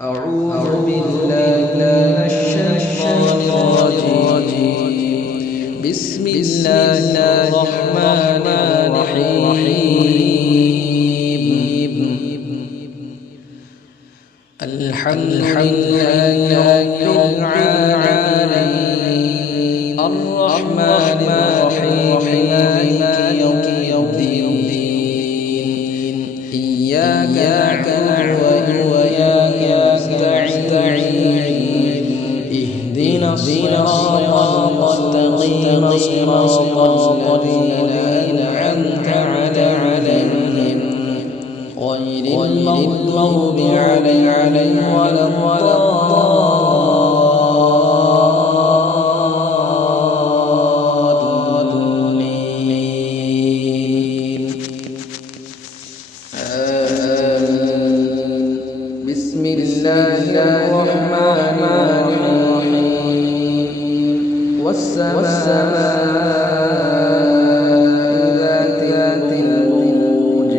أعوذ بالله من الشيطان الرجيم. بسم الله الرحمن الرحيم. الحمد لله رب العالمين، الرحمن الرحيم، مالك يوم الدين. إياك نعبد وإياك نستعين. اهدنا الصراط المستقيم، صراط الذين أنعمت عليهم غير المغضوب عليهم ولا الضالين. بسم الله الرحمن الرحيم. والسماء ذات البروج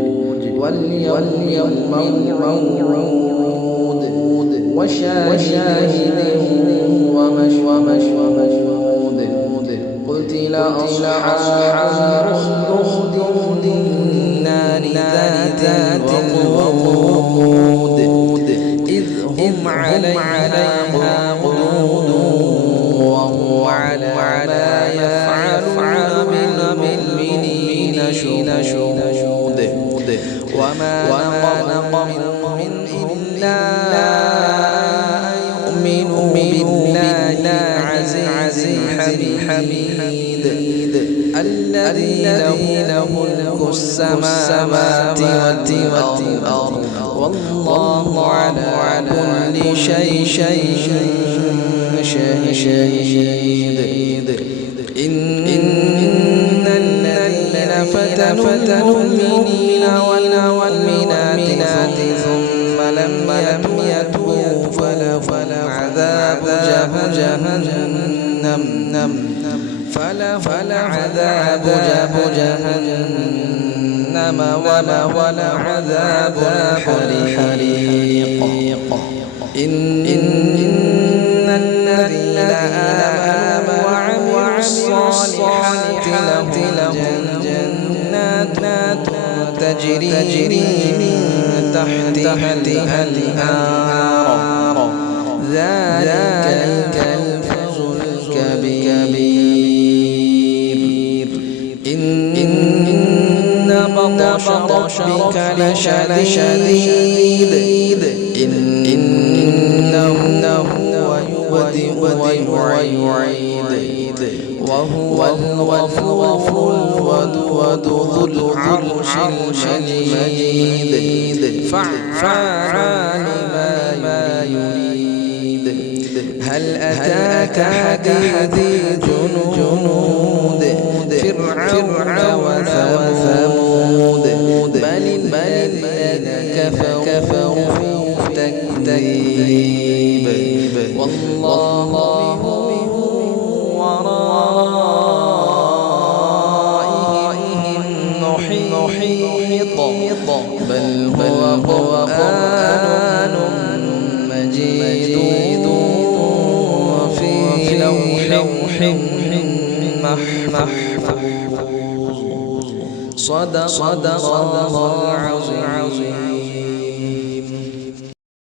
واليوم الموعود وشاهد ومشهود. قتل أصحاب الأخدود النار ذات الوقود إذ هم عليها قعود وهم على ما يفعلون بالمؤمنين شهود. وما نقم منهم إلا أن يؤمنوا بالله العزيز الحميد الذي له ملك السماوات والأرض والله على كل شيء شهيد. إن الذين فتنوا المؤمنين والمؤمنات ثم لم يتوبوا فلهم عذاب جهنم ولا عذاب الحريق. إن الذين آمنوا وعملوا الصالحات لهم جنات تجري من تحتها الأنهار ذلك الفوز الكبير. إن بطش ربك لشديد إنه يبدئ ويعيد وهو الغفور الودود ذو العرش المجيد فعال لما يريد. هل أتاك حديث جنود فرعون وثمود بل الذين كفروا في تكذيب والله من ورائهم محيط بل هو قرآن مجيد في لوح محفوظ. صدق الله العظيم.